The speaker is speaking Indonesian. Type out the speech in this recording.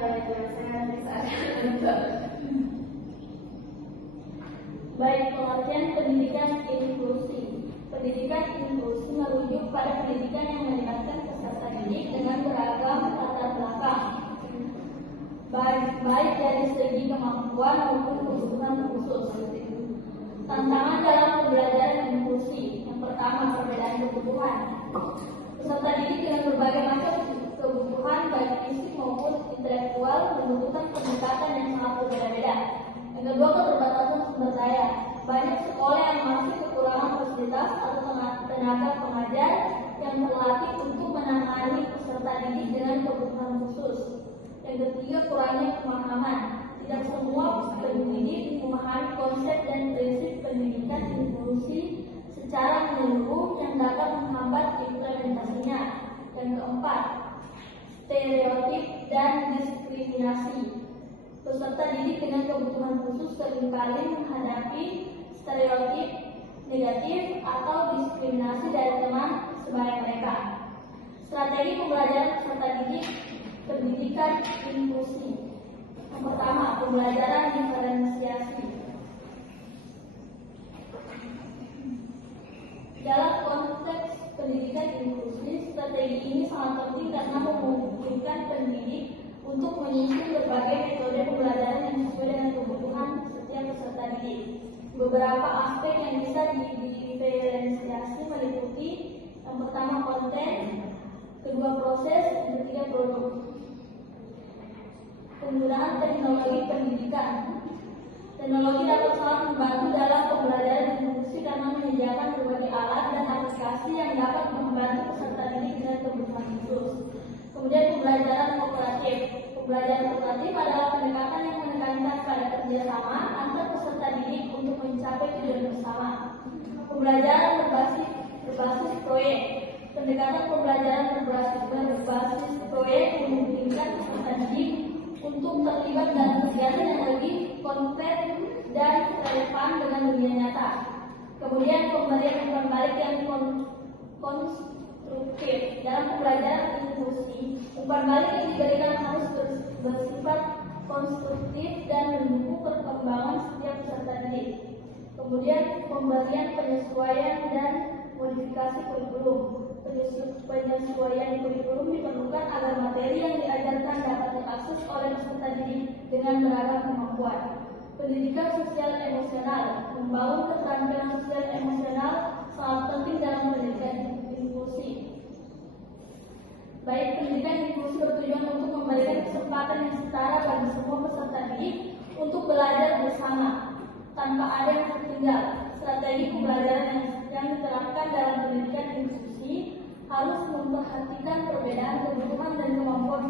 Baik, pengertian pendidikan inklusi. Pendidikan inklusi merujuk pada pendidikan yang melibatkan peserta didik dengan beragam latar belakang, baik dari segi kemampuan maupun kebutuhan khusus. Tantangan dalam pembelajaran inklusi. Yang pertama, perbedaan kebutuhan. Peserta didik dengan berbagai macam kebutuhan baik fisik maupun intelektual membutuhkan pendekatan yang sangat berbeda-beda. Yang kedua, keterbatasan sumber daya. Banyak sekolah yang masih kekurangan fasilitas atau tenaga pengajar yang terlatih untuk menangani peserta didik dengan kebutuhan khusus. Yang ketiga, kurangnya pemahaman. Tidak semua pendidik memahami konsep dan prinsip pendidikan inklusi secara menyeluruh yang dapat menghambat implementasinya. Yang keempat, stereotip dan diskriminasi. Peserta didik dengan kebutuhan khusus seringkali menghadapi stereotip negatif atau diskriminasi dari teman sebaya mereka. Strategi pembelajaran peserta didik pendidikan inklusi. Yang pertama, pembelajaran diferensiasi. Dalam konteks pendidikan inklusi, strategi ini sangat penting karena memungkinkan pendidik untuk menyusun berbagai metode pembelajaran yang sesuai dengan kebutuhan setiap peserta didik. Beberapa aspek yang bisa diferensiasi meliputi yang pertama konten, kedua proses, yang ketiga produk. Penggunaan teknologi pendidikan. Teknologi dapat sangat membantu dalam pembelajaran inklusi karena menyediakan berbagai alat dan aplikasi yang dapat membantu peserta didik dengan kebutuhan khusus. Kemudian pembelajaran kooperatif. Pembelajaran kooperatif adalah pendekatan yang menekankan pada kerjasama antar peserta didik untuk mencapai tujuan bersama. Pembelajaran berbasis proyek. Pendekatan pembelajaran berbasis proyek memungkinkan peserta didik untuk terlibat dalam kegiatan yang lebih konkret dan relevan dengan dunia nyata. Kemudian pemberian umpan balik yang konstruktif. Dalam pembelajaran inklusi, umpan balik yang diberikan harus bersifat konstruktif dan mendukung perkembangan setiap peserta didik. Kemudian pemberian penyesuaian dan modifikasi kurikulum. Penyesuaian kurikulum diperlukan agar materi yang diajarkan dapat diakses oleh peserta didik dengan beragam kemampuan. Pendidikan sosial emosional. Membangun keterampilan sosial emosional sangat penting dalam pendidikan inklusi. Baik, pendidikan inklusi bertujuan untuk memberikan kesempatan yang setara bagi semua peserta didik untuk belajar bersama tanpa ada yang tertinggal. Strategi pembelajaran yang diterapkan dalam pendidikan inklusi harus memperhatikan perbedaan kebutuhan dan kemampuan